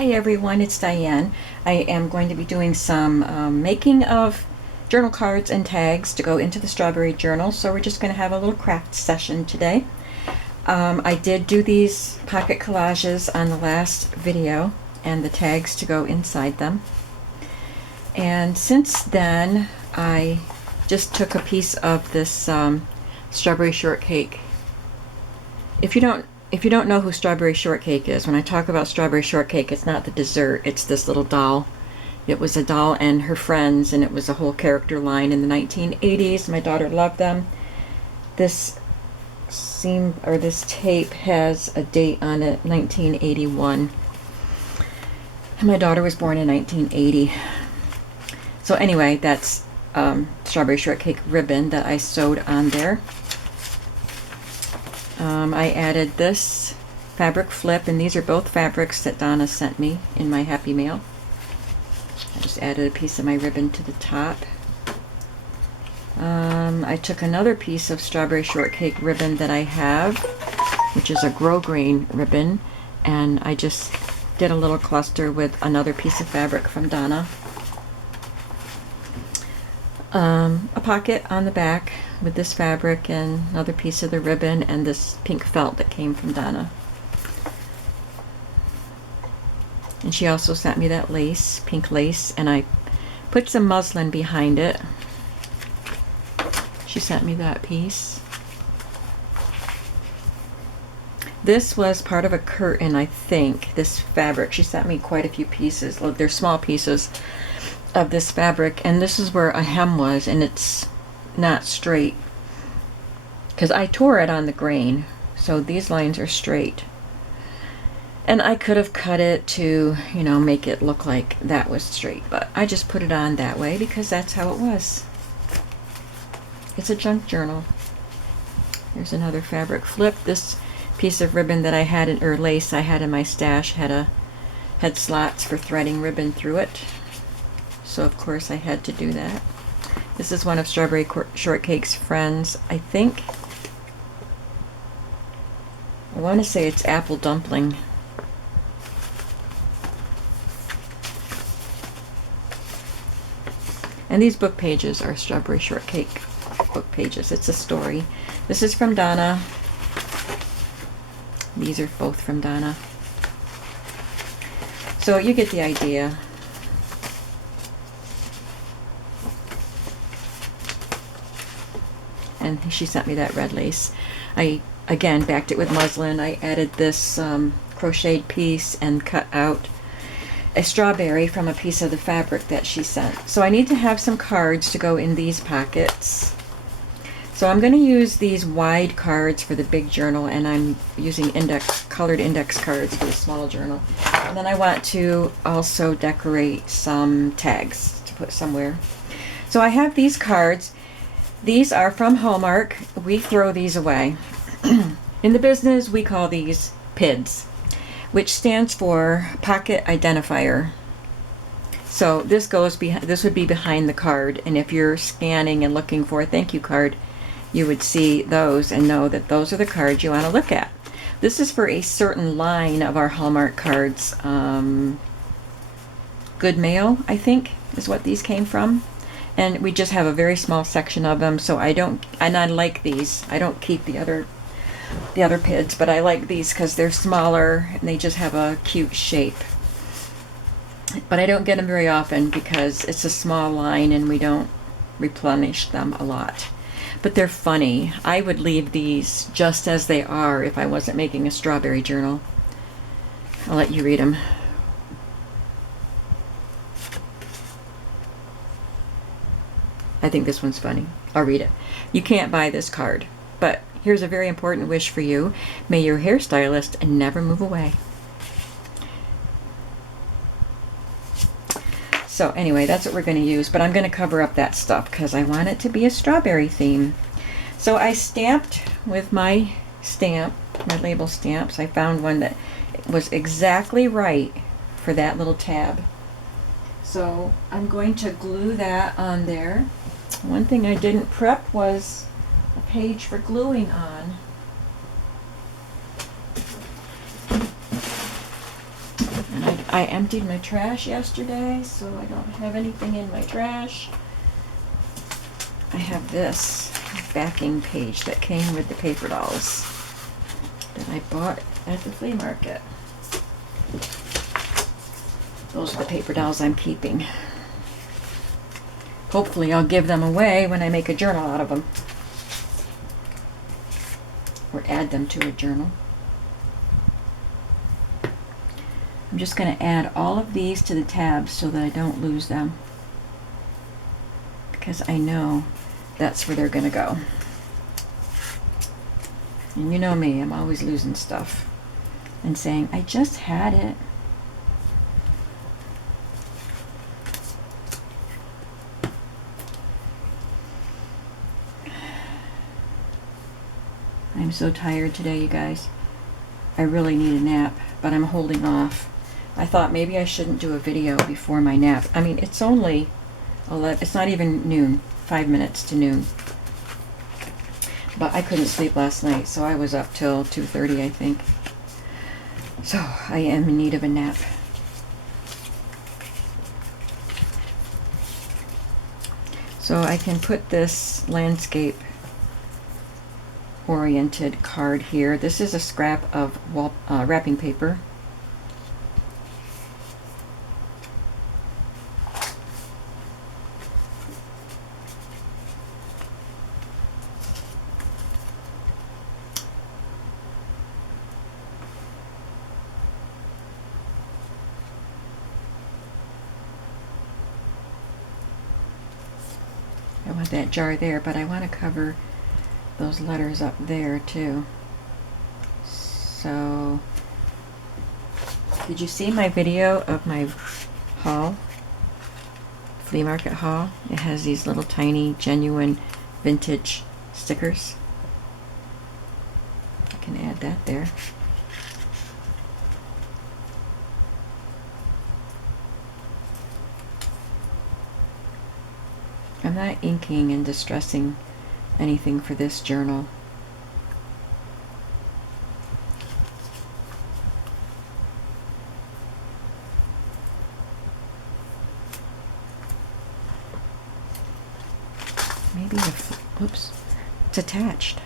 Hi everyone, it's Diane. I am going to be doing some making of journal cards and tags to go into the strawberry journal, so we're just going to have a little craft session today. I did do these pocket collages on the last video and the tags to go inside them. And since then I just took a piece of this strawberry shortcake. If you don't know who strawberry shortcake is, when I talk about strawberry shortcake, it's not the dessert, it's this little doll. It was a doll and her friends, and it was a whole character line in the 1980s. My daughter loved them. This tape has a date on it, 1981. And my daughter was born in 1980. So anyway, that's strawberry shortcake ribbon that I sewed on there. I added this fabric flip, and these are both fabrics that Donna sent me in my Happy Mail. I just added a piece of my ribbon to the top. I took another piece of strawberry shortcake ribbon that I have, which is a grosgrain ribbon, and I just did a little cluster with another piece of fabric from Donna. A pocket on the back with this fabric and another piece of the ribbon and this pink felt that came from Donna. And she also sent me that lace, pink lace, and I put some muslin behind it. She sent me that piece. This was part of a curtain, I think, this fabric. She sent me quite a few pieces. Look, they're small pieces of this fabric, and this is where a hem was, and it's not straight because I tore it on the grain, so these lines are straight, and I could have cut it to, you know, make it look like that was straight, but I just put it on that way because that's how it was. It's a junk journal. Here's another fabric flip. This piece of ribbon that I had in, or lace I had in my stash, had slots for threading ribbon through it, so of course I had to do that. This is one of Strawberry Shortcake's friends, I think. I want to say it's apple dumpling. And these book pages are Strawberry Shortcake book pages. It's a story. This is from Donna. These are both from Donna. So you get the idea. And she sent me that red lace. I again backed it with muslin. I added this crocheted piece and cut out a strawberry from a piece of the fabric that she sent. So I need to have some cards to go in these pockets. So I'm going to use these wide cards for the big journal, and I'm using colored index cards for the small journal. And then I want to also decorate some tags to put somewhere. So I have these cards. These are from Hallmark. We throw these away. In the business, we call these PIDs, which stands for Pocket Identifier. So this would be behind the card, and if you're scanning and looking for a thank you card, you would see those and know that those are the cards you want to look at. This is for a certain line of our Hallmark cards. Good Mail, I think, is what these came from. And we just have a very small section of them, so I like these. I don't keep the other PIDs, but I like these because they're smaller and they just have a cute shape. But I don't get them very often because it's a small line and we don't replenish them a lot. But they're funny. I would leave these just as they are if I wasn't making a strawberry journal. I'll let you read them. I think this one's funny. I'll read it. You can't buy this card, but here's a very important wish for you. May your hairstylist never move away. So anyway, that's what we're going to use, but I'm going to cover up that stuff because I want it to be a strawberry theme. So I stamped with my label stamps. I found one that was exactly right for that little tab. So I'm going to glue that on there. One thing I didn't prep was a page for gluing on. And I emptied my trash yesterday, so I don't have anything in my trash. I have this backing page that came with the paper dolls that I bought at the flea market. Those are the paper dolls I'm keeping. Hopefully I'll give them away when I make a journal out of them. Or add them to a journal. I'm just going to add all of these to the tabs so that I don't lose them. Because I know that's where they're going to go. And you know me, I'm always losing stuff. And saying, I just had it. I'm so tired today, you guys. I really need a nap, but I'm holding off. I thought maybe I shouldn't do a video before my nap. I mean, it's only 11, it's not even noon, 5 minutes to noon. But I couldn't sleep last night, so I was up till 2:30, I think. So I am in need of a nap. So I can put this landscape oriented card here. This is a scrap of wrapping paper. I want that jar there, but I want to cover those letters up there too. So, did you see my video of my haul? Flea market haul? It has these little tiny genuine vintage stickers. I can add that there. I'm not inking and distressing anything for this journal. Maybe oops, it's attached.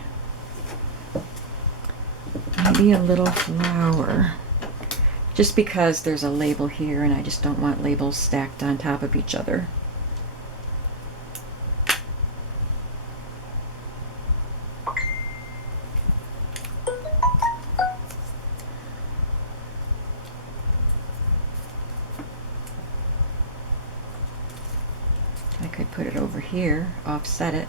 Maybe a little flower. Just because there's a label here and I just don't want labels stacked on top of each other. I could put it over here, offset it.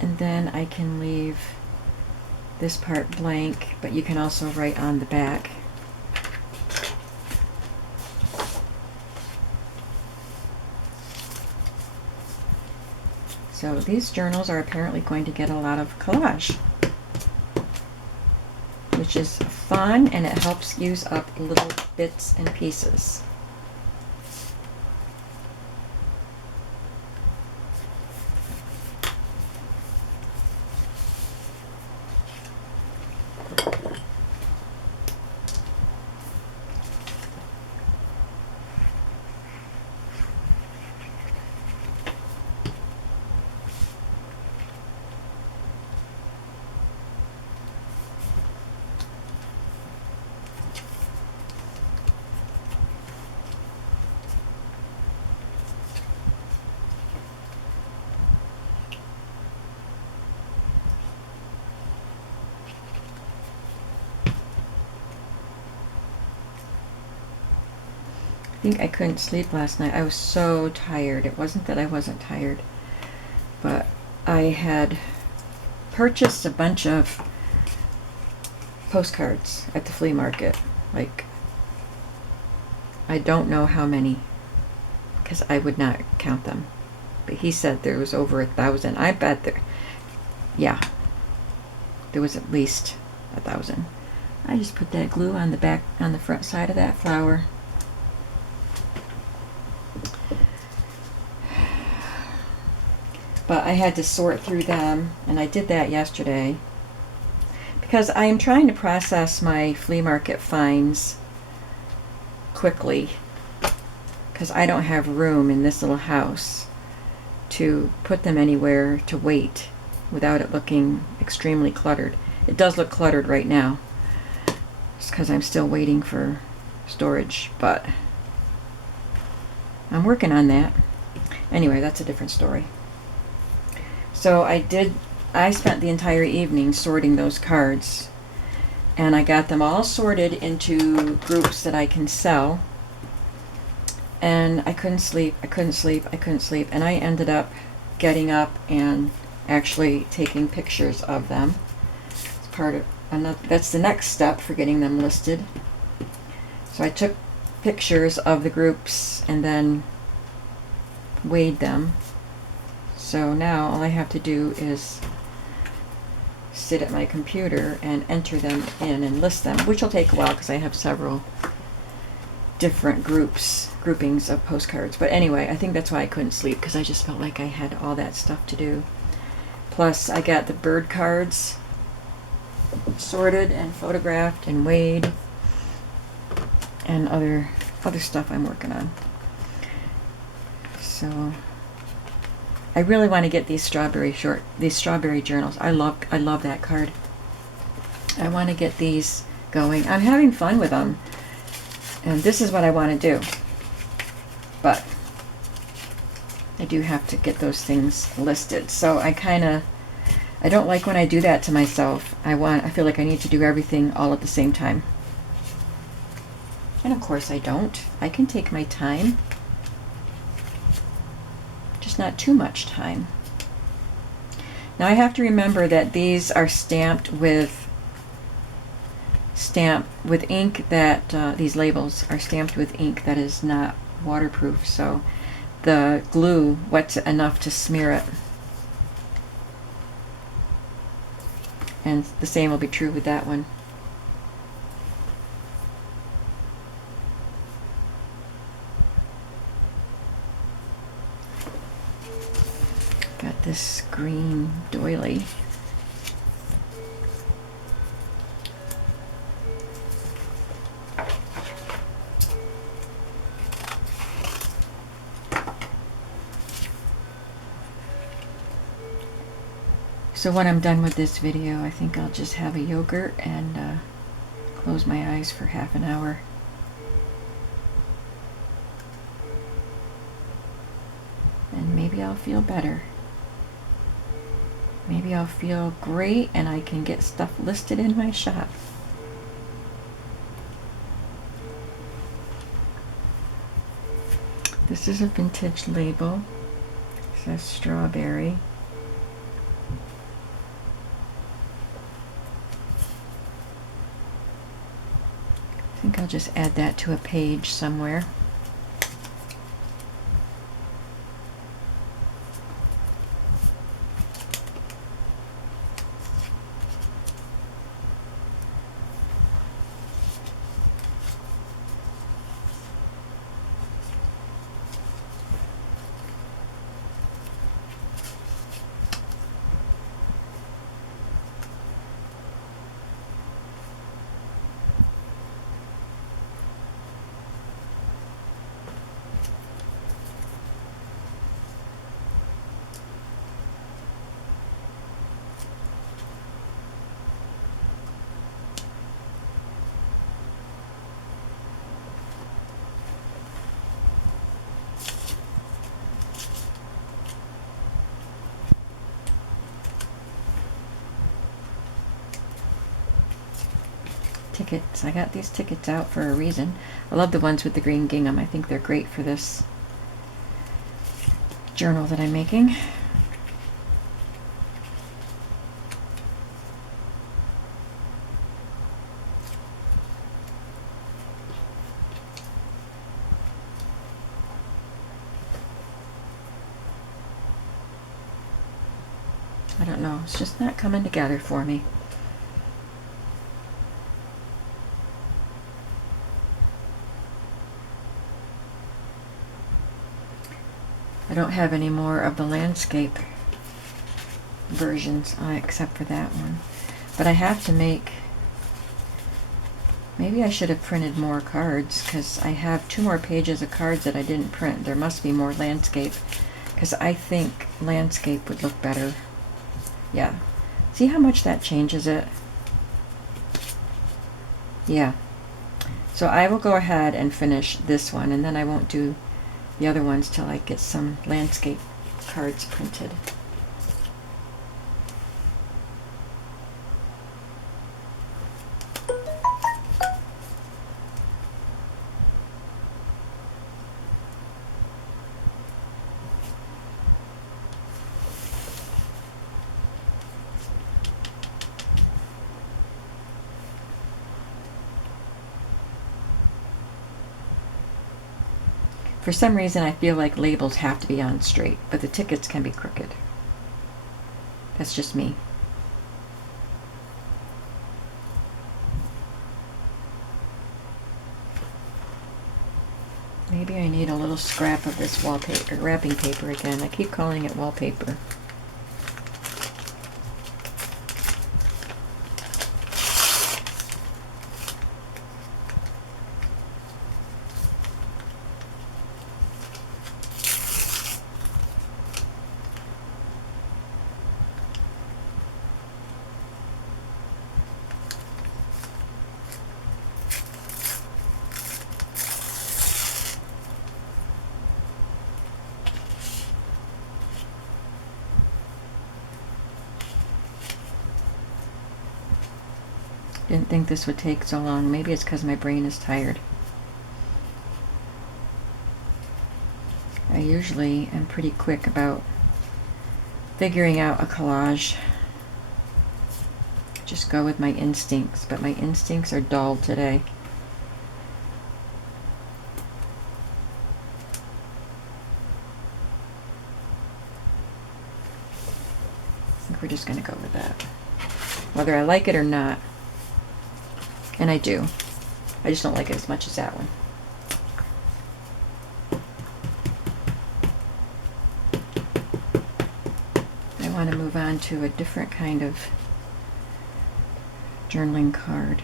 And then I can leave this part blank, but you can also write on the back. So these journals are apparently going to get a lot of collage, which is fun, and it helps use up little bits and pieces. I think I couldn't sleep last night. I was so tired. It wasn't that I wasn't tired, but I had purchased a bunch of postcards at the flea market. Like, I don't know how many, because I would not count them. But he said there was over 1,000. I bet there, yeah, there was at least 1,000. I just put that glue on the back, on the front side of that flower. But I had to sort through them, and I did that yesterday because I am trying to process my flea market finds quickly, because I don't have room in this little house to put them anywhere to wait without it looking extremely cluttered. It does look cluttered right now. It's because I'm still waiting for storage, but I'm working on that. Anyway, that's a different story. So I spent the entire evening sorting those cards, and I got them all sorted into groups that I can sell. And I couldn't sleep, and I ended up getting up and actually taking pictures of them. It's part of another, that's the next step for getting them listed. So I took pictures of the groups and then weighed them. So now all I have to do is sit at my computer and enter them in and list them, which will take a while because I have several different groupings of postcards. But anyway, I think that's why I couldn't sleep, because I just felt like I had all that stuff to do. Plus I got the bird cards sorted and photographed and weighed, and other stuff I'm working on. So I really want to get these strawberry journals. I love that card. I want to get these going. I'm having fun with them, and this is what I want to do. But I do have to get those things listed. So I don't like when I do that to myself. I feel like I need to do everything all at the same time. And of course I don't. I can take my time. Just not too much time. Now I have to remember that these are stamped with ink that, these labels are stamped with ink that is not waterproof, so the glue wets it enough to smear it. And the same will be true with that one. Got this green doily. So when I'm done with this video, I think I'll just have a yogurt and close my eyes for half an hour. And maybe I'll feel better. Maybe I'll feel great and I can get stuff listed in my shop. This is a vintage label. It says strawberry. I think I'll just add that to a page somewhere. Tickets. I got these tickets out for a reason. I love the ones with the green gingham. I think they're great for this journal that I'm making. I don't know. It's just not coming together for me. I don't have any more of the landscape versions except for that one. But I have to make, maybe I should have printed more cards, because I have 2 more pages of cards that I didn't print. There must be more landscape, because I think landscape would look better. Yeah. See how much that changes it? Yeah. So I will go ahead and finish this one, and then I won't do the other ones till I get some landscape cards printed. For some reason, I feel like labels have to be on straight, but the tickets can be crooked. That's just me. Maybe I need a little scrap of this wallpaper, wrapping paper again. I keep calling it wallpaper. Didn't think this would take so long. Maybe it's because my brain is tired. I usually am pretty quick about figuring out a collage. Just go with my instincts, but my instincts are dull today. I think we're just going to go with that, whether I like it or not. And I do. I just don't like it as much as that one. I want to move on to a different kind of journaling card.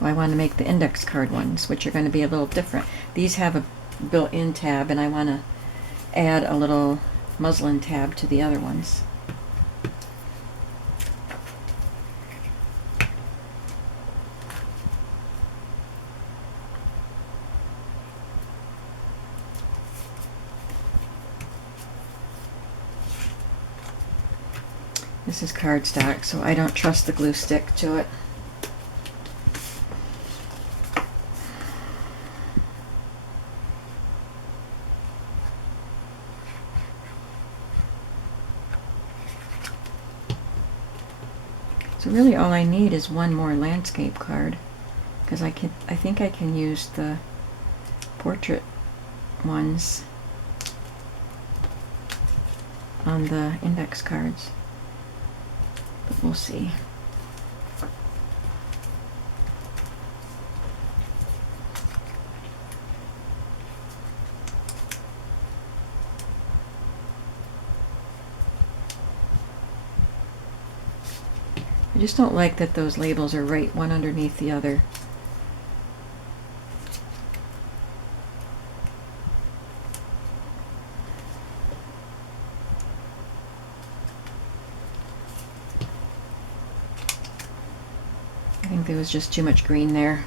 Well, I want to make the index card ones, which are going to be a little different. These have a built-in tab, and I want to add a little muslin tab to the other ones. This is cardstock, so I don't trust the glue stick to it. So really all I need is one more landscape card, because I think I can use the portrait ones on the index cards. But we'll see. I just don't like that those labels are right one underneath the other. I think there was just too much green there.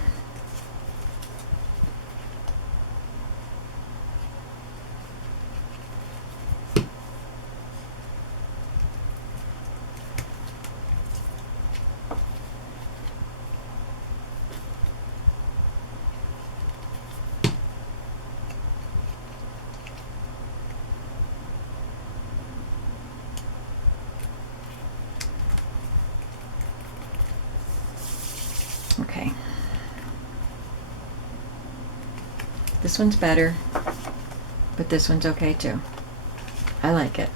Okay. This one's better, but this one's okay too. I like it.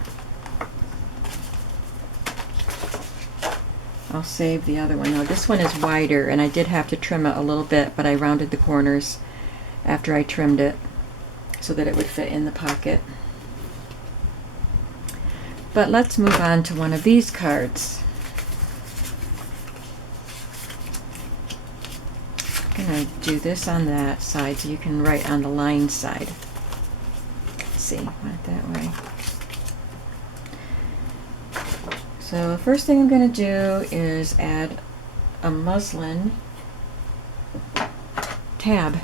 I'll save the other one. No, this one is wider, and I did have to trim it a little bit, but I rounded the corners after I trimmed it so that it would fit in the pocket. But let's move on to one of these cards. going to do this on that side so you can write on the line side. Let's see, want it that way. So the first thing I'm going to do is add a muslin tab.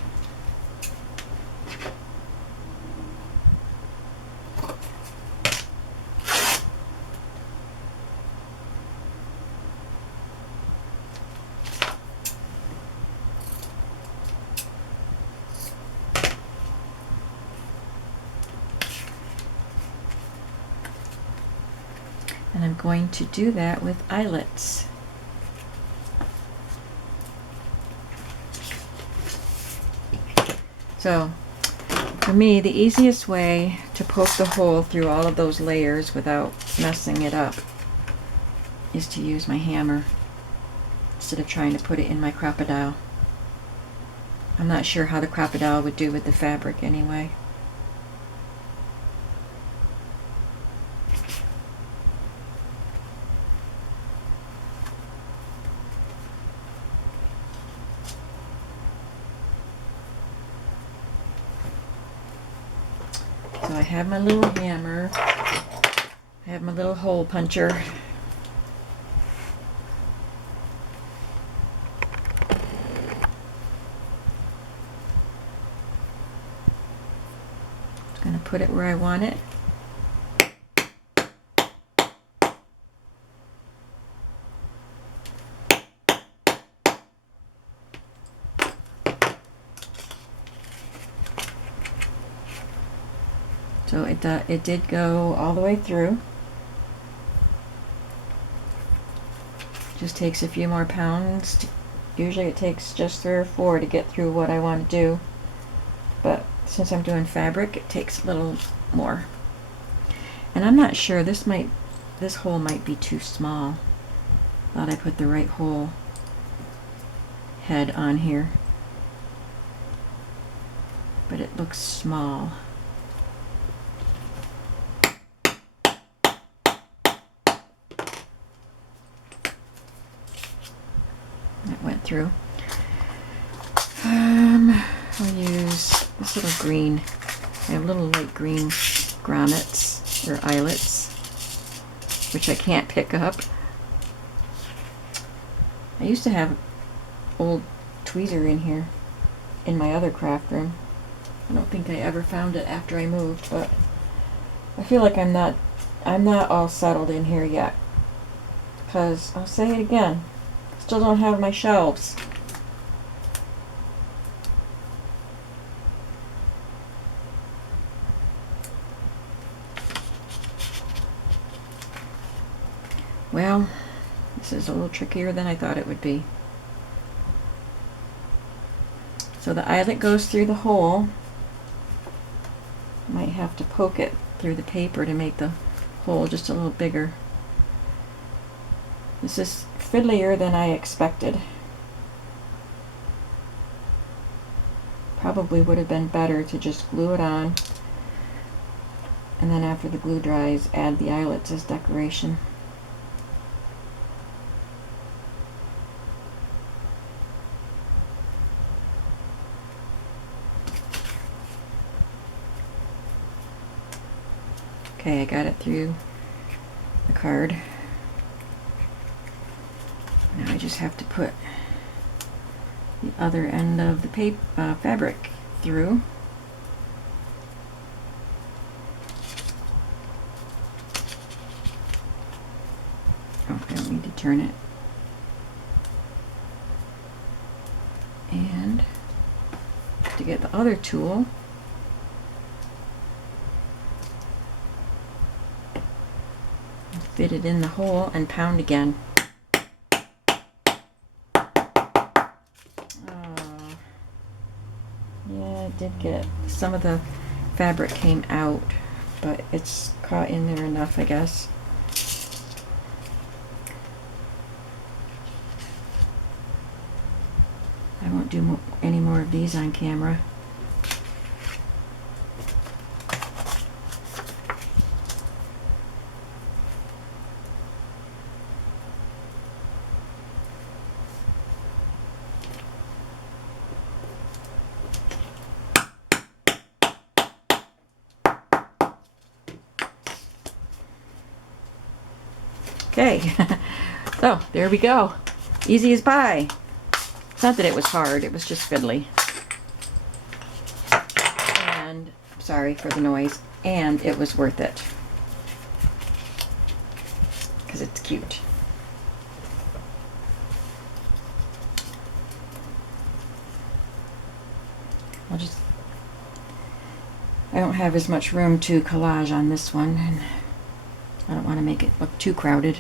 And I'm going to do that with eyelets. So, for me, the easiest way to poke the hole through all of those layers without messing it up is to use my hammer instead of trying to put it in my crocodile. I'm not sure how the crocodile would do with the fabric anyway. So I have my little hammer, I have my little hole puncher. Just going to put it where I want it. So it did go all the way through. Just takes a few more pounds. Usually it takes just 3 or 4 to get through what I want to do. But since I'm doing fabric, it takes a little more. And I'm not sure, this hole might be too small. Thought I put the right hole head on here. But it looks small. That went through. I'll use this little green. I have little light green grommets or eyelets, which I can't pick up. I used to have old tweezer in here in my other craft room. I don't think I ever found it after I moved, but I feel like I'm not all settled in here yet. Because I'll say it again. Still don't have my shelves. Well, this is a little trickier than I thought it would be. So the eyelet goes through the hole. Might have to poke it through the paper to make the hole just a little bigger. This is fiddlier than I expected. Probably would have been better to just glue it on, and then after the glue dries, add the eyelets as decoration. Okay, I got it through the card. Now I just have to put the other end of the fabric through. Oh, I don't need to turn it. And to get the other tool, fit it in the hole and pound again. Yeah, it did get some of the fabric came out, but it's caught in there enough, I guess. I won't do any more of these on camera. Okay, so there we go. Easy as pie. It's not that it was hard, it was just fiddly. And, sorry for the noise, and it was worth it. Because it's cute. I don't have as much room to collage on this one, and I don't want to make it look too crowded.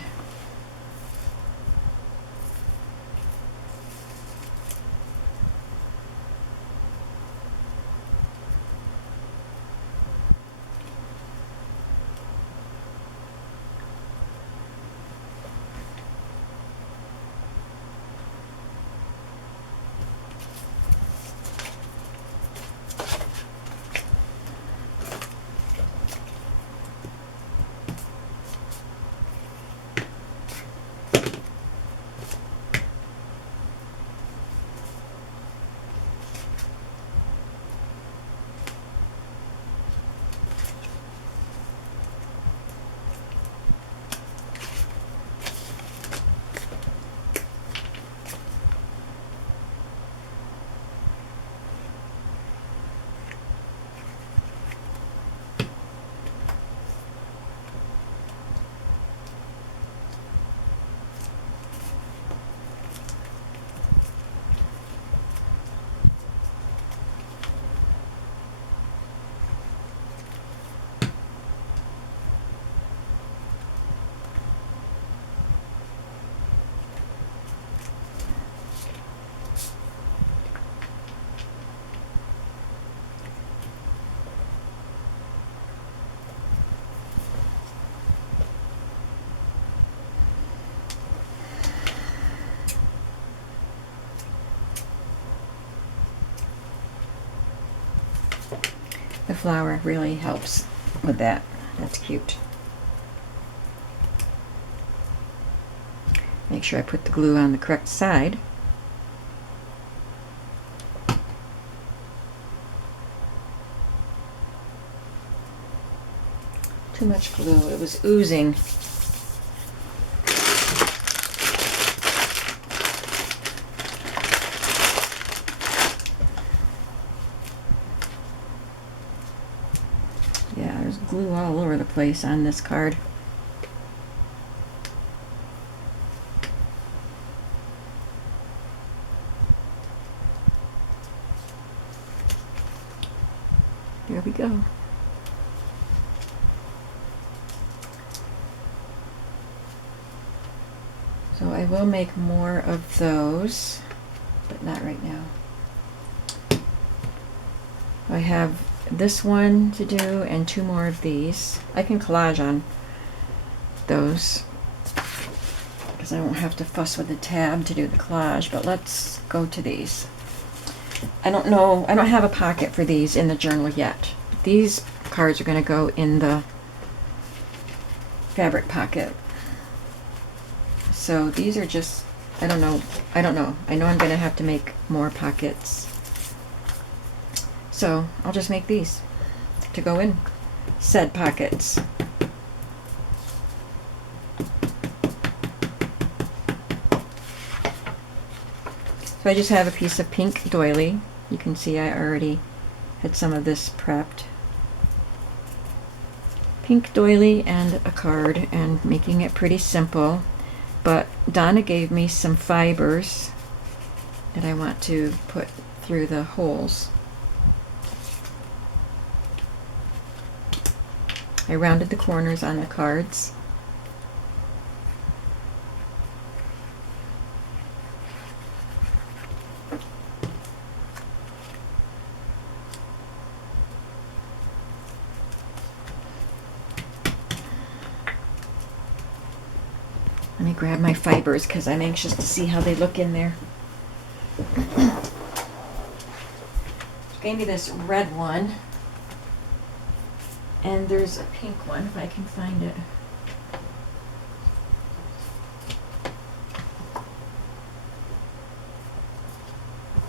The flower really helps with that. That's cute. Make sure I put the glue on the correct side. Too much glue. It was oozing. Yeah, there's glue all over the place on this card. There we go. So I will make more of those, but not right now. I have this one to do and 2 more of these. I can collage on those because I won't have to fuss with the tab to do the collage, but let's go to these. I don't know, I don't have a pocket for these in the journal yet. These cards are going to go in the fabric pocket. So these are just, I don't know. I know I'm going to have to make more pockets. So I'll just make these to go in said pockets. So I just have a piece of pink doily. You can see I already had some of this prepped. Pink doily and a card, and making it pretty simple. But Donna gave me some fibers that I want to put through the holes. I rounded the corners on the cards. Let me grab my fibers because I'm anxious to see how they look in there. She gave me this red one. And there's a pink one, if I can find it.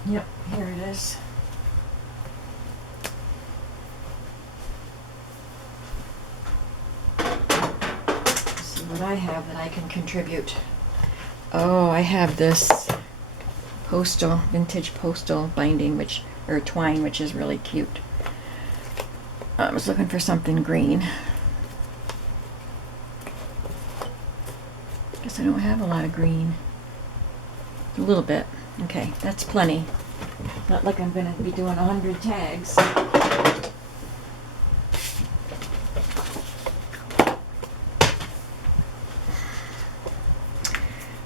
Yep, here it is. Let's see that I have that I can contribute. Oh, I have this postal, vintage postal binding, or twine, which is really cute. I was looking for something green. Guess I don't have a lot of green. A little bit. Okay, that's plenty. Not like I'm going to be doing 100 tags.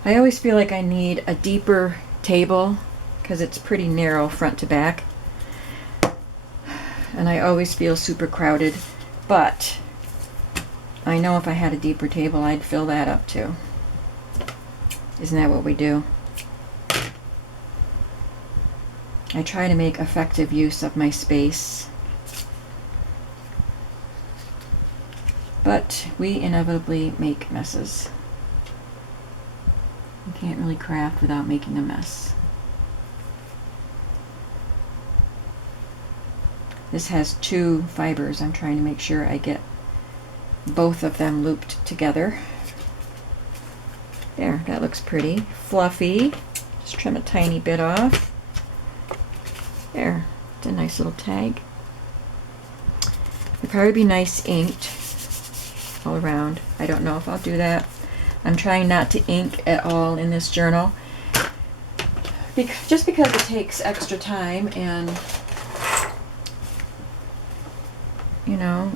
I always feel like I need a deeper table because it's pretty narrow front to back. And I always feel super crowded. But I know if I had a deeper table, I'd fill that up too. Isn't that what we do? I try to make effective use of my space. But we inevitably make messes. You can't really craft without making a mess. This has 2 fibers. I'm trying to make sure I get both of them looped together. There, that looks pretty. Fluffy. Just trim a tiny bit off. There, it's a nice little tag. It'd probably be nice inked all around. I don't know if I'll do that. I'm trying not to ink at all in this journal. Just because it takes extra time and, you know,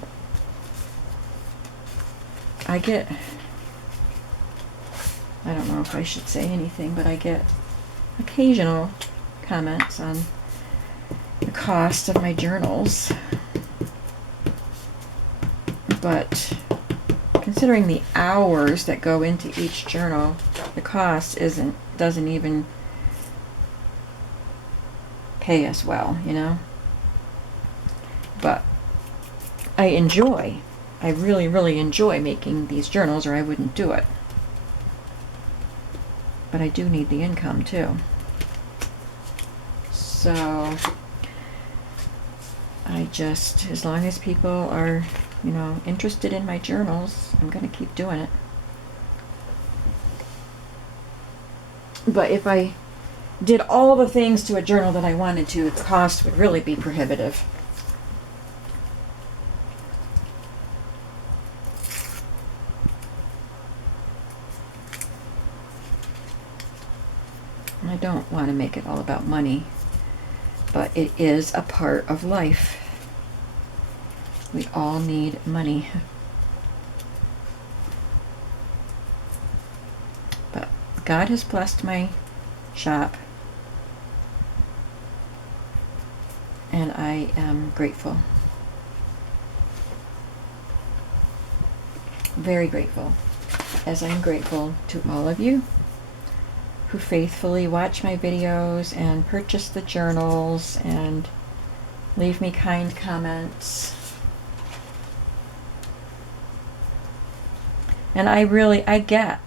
I don't know if I should say anything, but I get occasional comments on the cost of my journals. But considering the hours that go into each journal, the cost doesn't even pay us well, you know. But I really, really enjoy making these journals, or I wouldn't do it. But I do need the income too. So as long as people are, you know, interested in my journals, I'm going to keep doing it. But if I did all the things to a journal that I wanted to, the cost would really be prohibitive. And I don't want to make it all about money, but it is a part of life. We all need money. But God has blessed my shop, and I am grateful. Very grateful. As I'm grateful to all of you who faithfully watch my videos and purchase the journals and leave me kind comments. And I really get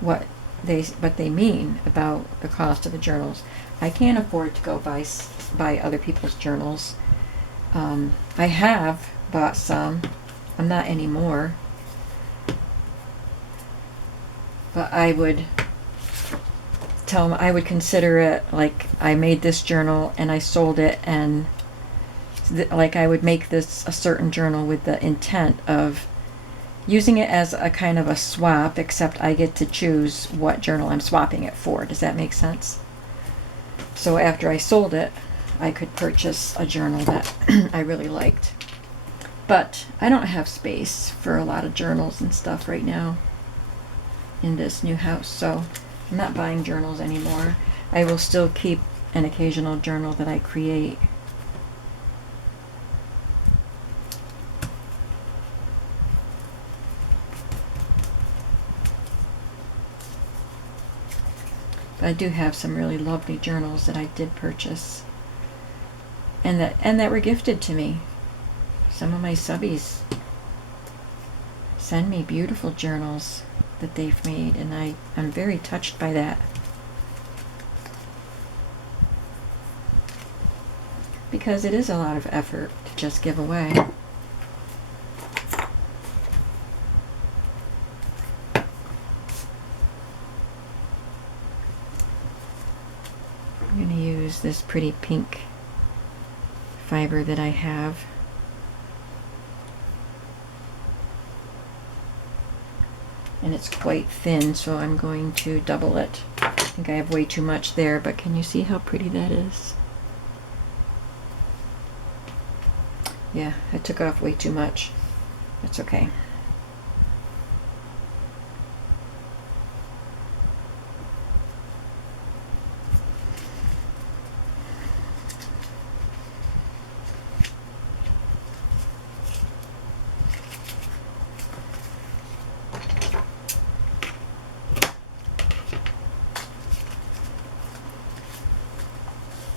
what they mean about the cost of the journals. I can't afford to go buy other people's journals. I have bought some. I'm not anymore. But I would tell them, I would consider it like I made this journal and I sold it, and like I would make this a certain journal with the intent of using it as a kind of a swap, except I get to choose what journal I'm swapping it for. Does that make sense? So after I sold it, I could purchase a journal that I really liked. But I don't have space for a lot of journals and stuff right now in this new house, so I'm not buying journals anymore. I will still keep an occasional journal that I create. But I do have some really lovely journals that I did purchase, and that were gifted to me. Some of my subbies send me beautiful journals that they've made, and I'm very touched by that. Because it is a lot of effort to just give away. I'm going to use this pretty pink fiber that I have. And it's quite thin, so I'm going to double it. I think I have way too much there, but can you see how pretty that is? Yeah, I took off way too much. That's okay.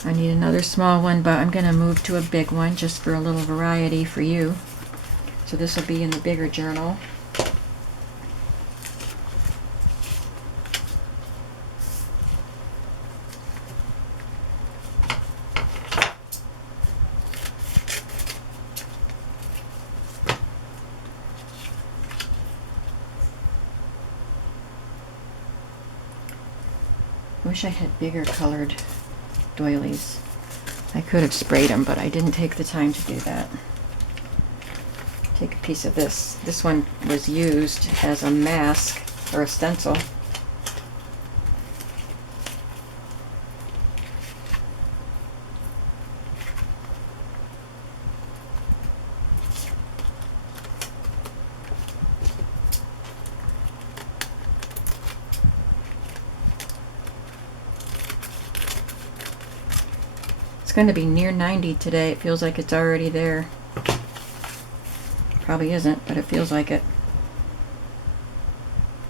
I need another small one, but I'm going to move to a big one just for a little variety for you. So this will be in the bigger journal. I wish I had bigger colored doilies. I could have sprayed them, but I didn't take the time to do that. Take a piece of this. This one was used as a mask or a stencil. It's going to be near 90 today. It feels like it's already there. Probably isn't, but it feels like it.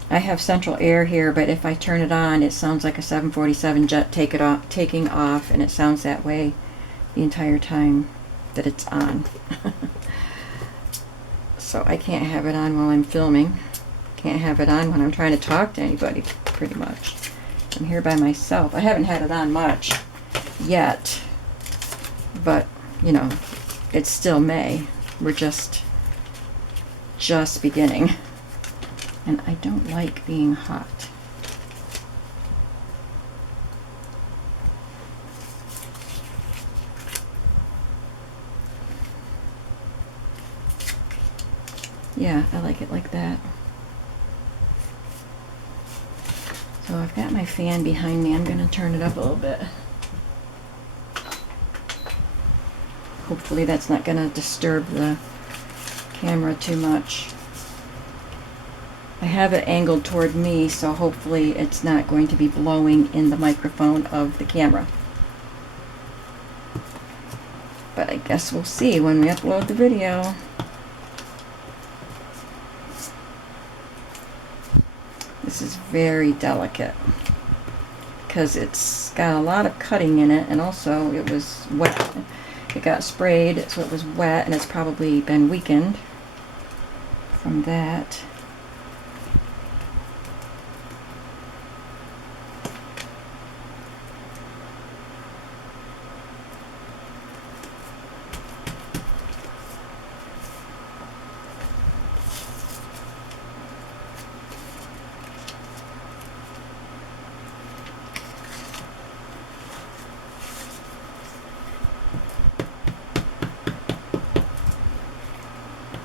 I have central air here, but if I turn it on, it sounds like a 747 jet taking off, and it sounds that way the entire time that it's on. So I can't have it on while I'm filming. Can't have it on when I'm trying to talk to anybody, pretty much. I'm here by myself. I haven't had it on much yet. But, you know, it's still May. We're just beginning. And I don't like being hot. Yeah, I like it like that. So I've got my fan behind me. I'm going to turn it up a little bit. Hopefully that's not going to disturb the camera too much. I have it angled toward me, so hopefully it's not going to be blowing in the microphone of the camera. But I guess we'll see when we upload the video. This is very delicate because it's got a lot of cutting in it, and also it was wet. It got sprayed, so it was wet, and it's probably been weakened from that.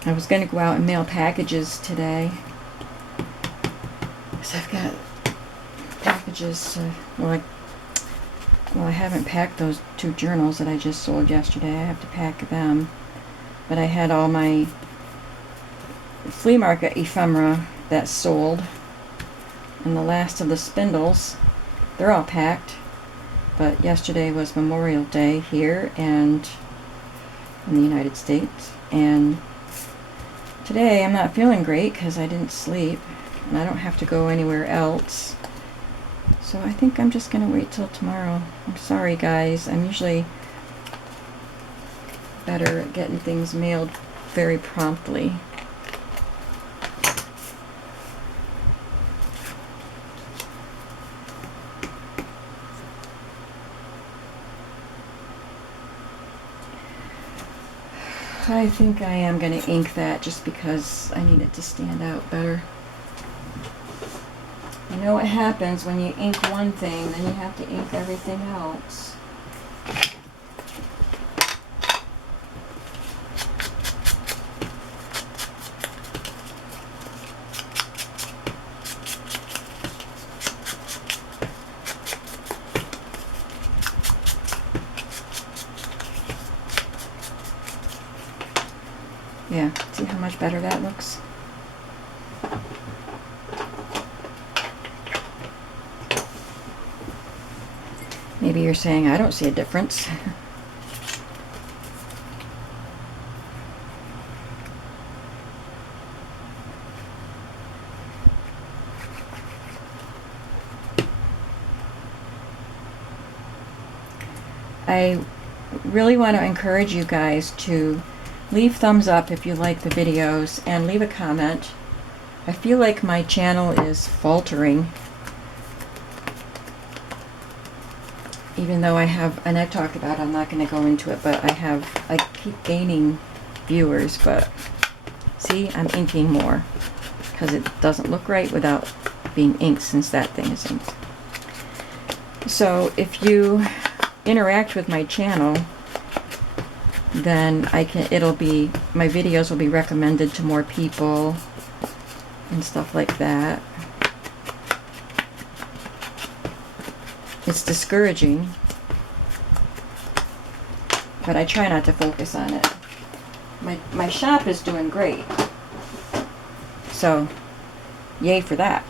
I was going to go out and mail packages today. So I've got packages. Well, I haven't packed those 2 journals that I just sold yesterday. I have to pack them. But I had all my flea market ephemera that sold. And the last of the spindles. They're all packed. But yesterday was Memorial Day here and in the United States. And today I'm not feeling great because I didn't sleep and I don't have to go anywhere else. So I think I'm just going to wait till tomorrow. I'm sorry guys, I'm usually better at getting things mailed very promptly. I think I am going to ink that just because I need it to stand out better. You know what happens when you ink one thing, then you have to ink everything else. Yeah, see how much better that looks? Maybe you're saying, I don't see a difference. I really want to encourage you guys to leave thumbs up if you like the videos and leave a comment. I feel like my channel is faltering, even though I have, and I've talked about it, I'm not going to go into it, but I keep gaining viewers, but see, I'm inking more because it doesn't look right without being inked, since that thing is inked. So if you interact with my channel, then my videos will be recommended to more people and stuff like that. It's discouraging, but I try not to focus on it. My shop is doing great, so yay for that.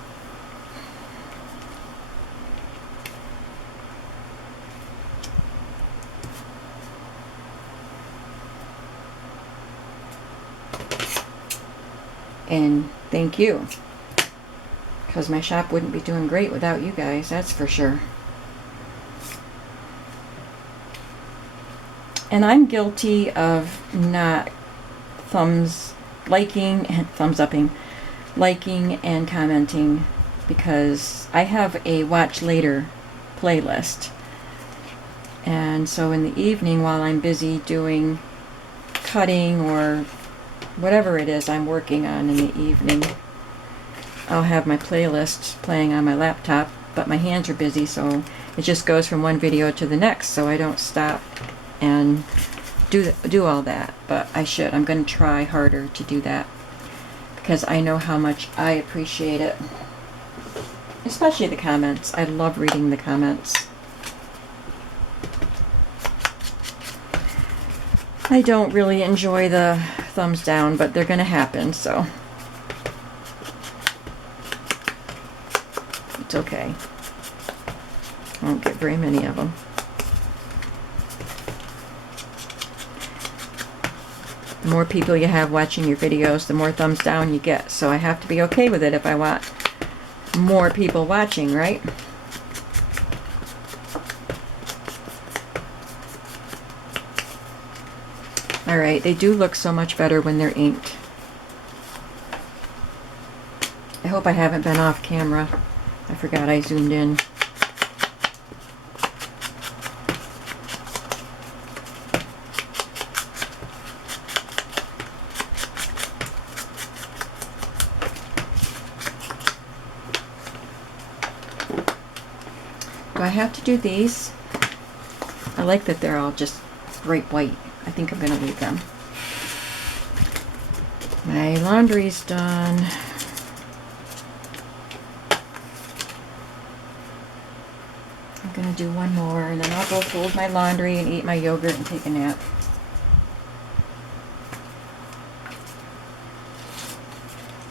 And thank you, because my shop wouldn't be doing great without you guys, that's for sure. And I'm guilty of not liking and commenting, because I have a watch later playlist. And so in the evening, while I'm busy doing cutting or whatever it is I'm working on in the evening, I'll have my playlist playing on my laptop, but my hands are busy, so it just goes from one video to the next, so I don't stop and do all that. But I should. I'm going to try harder to do that, because I know how much I appreciate it, especially the comments. I love reading the comments. I don't really enjoy the thumbs down, but they're going to happen, so it's okay. I won't get very many of them. The more people you have watching your videos, the more thumbs down you get, so I have to be okay with it if I want more people watching, right? Alright, they do look so much better when they're inked. I hope I haven't been off camera. I forgot I zoomed in. Do I have to do these? I like that they're all just bright white. I think I'm going to leave them. My laundry's done. I'm going to do one more, and then I'll go fold my laundry and eat my yogurt and take a nap.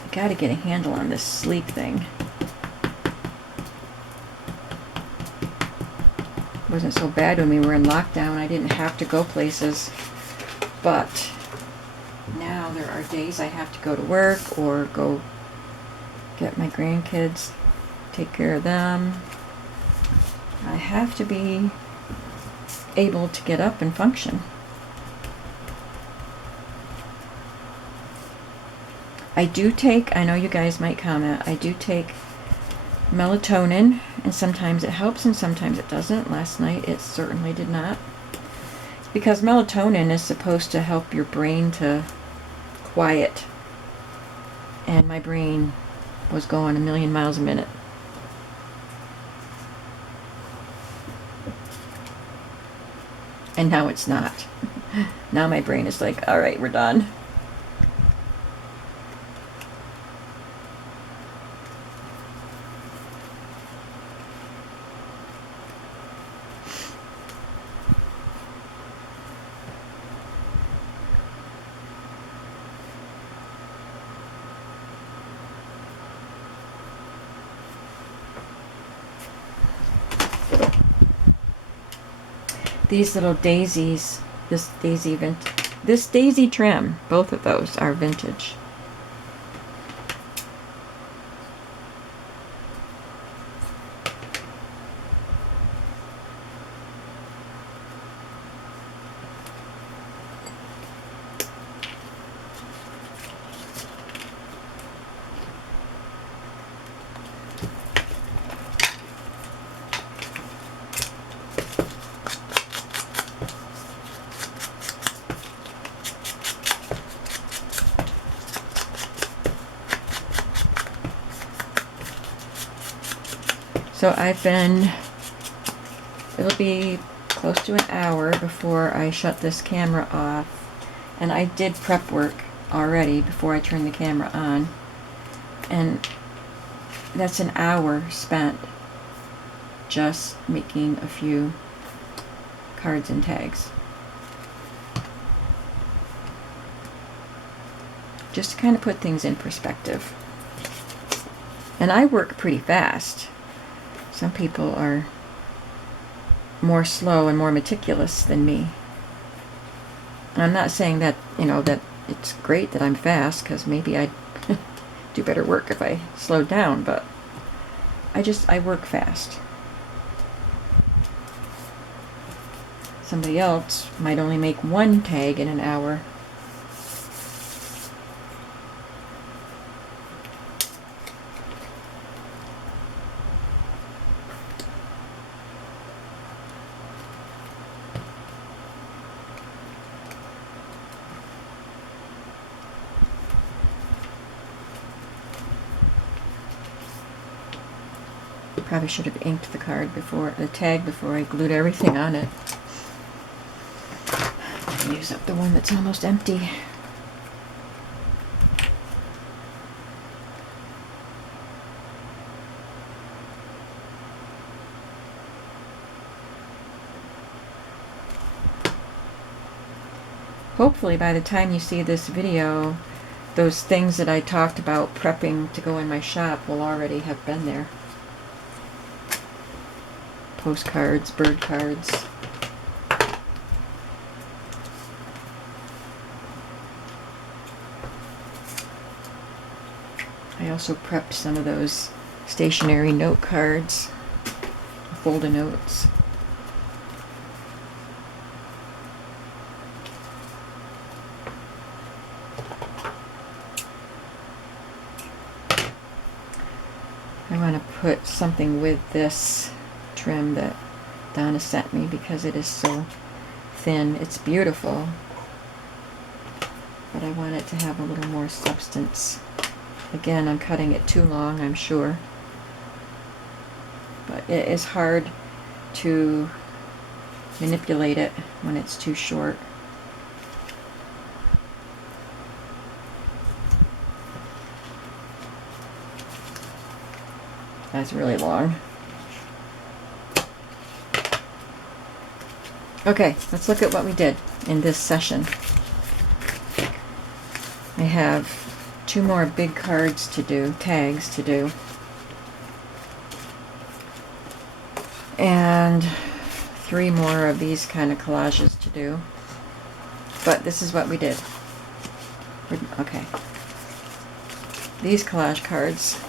I got to get a handle on this sleep thing. It wasn't so bad when we were in lockdown. I didn't have to go places. But now there are days I have to go to work or go get my grandkids, take care of them. I have to be able to get up and function. I do take, I know you guys might comment, I do take melatonin, and sometimes it helps and sometimes it doesn't. Last night it certainly did not, because melatonin is supposed to help your brain to quiet, and my brain was going a million miles a minute. And now it's not. Now my brain is like, all right, we're done. These little daisies, this daisy trim, both of those are vintage. So it'll be close to an hour before I shut this camera off. And I did prep work already before I turned the camera on. And that's an hour spent just making a few cards and tags. Just to kind of put things in perspective. And I work pretty fast. Some people are more slow and more meticulous than me. And I'm not saying that, that it's great that I'm fast, because maybe I'd do better work if I slowed down, but I work fast. Somebody else might only make one tag in an hour. Probably should have inked the tag before I glued everything on it. Use up the one that's almost empty. Hopefully by the time you see this video, those things that I talked about prepping to go in my shop will already have been there. Postcards, bird cards. I also prepped some of those stationery note cards, fold-a notes. I want to put something with this trim that Donna sent me because it is so thin. It's beautiful, but I want it to have a little more substance. Again, I'm cutting it too long, I'm sure, but it is hard to manipulate it when it's too short. That's really long. Okay, let's look at what we did in this session. I have 2 more big cards to do, tags to do, and 3 more of these kind of collages to do. But this is what we did. Okay. These collage cards.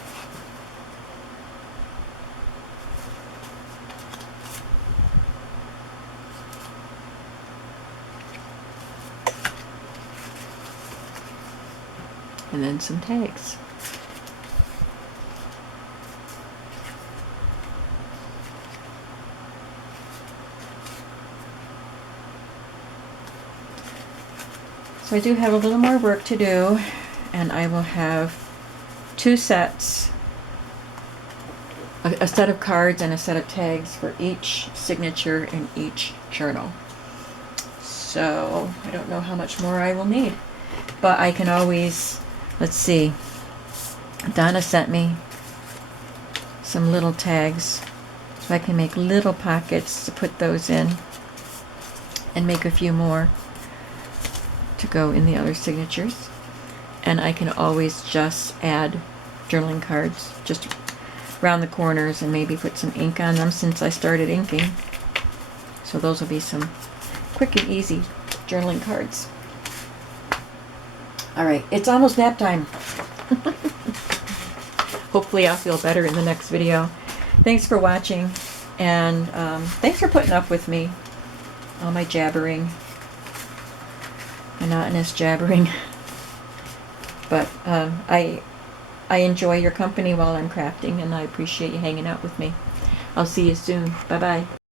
And then some tags. So I do have a little more work to do, and I will have 2 sets, a set of cards and a set of tags for each signature in each journal. So I don't know how much more I will need. But I can always, let's see, Donna sent me some little tags. So I can make little pockets to put those in and make a few more to go in the other signatures. And I can always just add journaling cards just around the corners and maybe put some ink on them since I started inking. So those will be some quick and easy journaling cards. All right, it's almost nap time. Hopefully I'll feel better in the next video. Thanks for watching, and thanks for putting up with me, all my jabbering, monotonous jabbering. But I enjoy your company while I'm crafting, and I appreciate you hanging out with me. I'll see you soon. Bye-bye.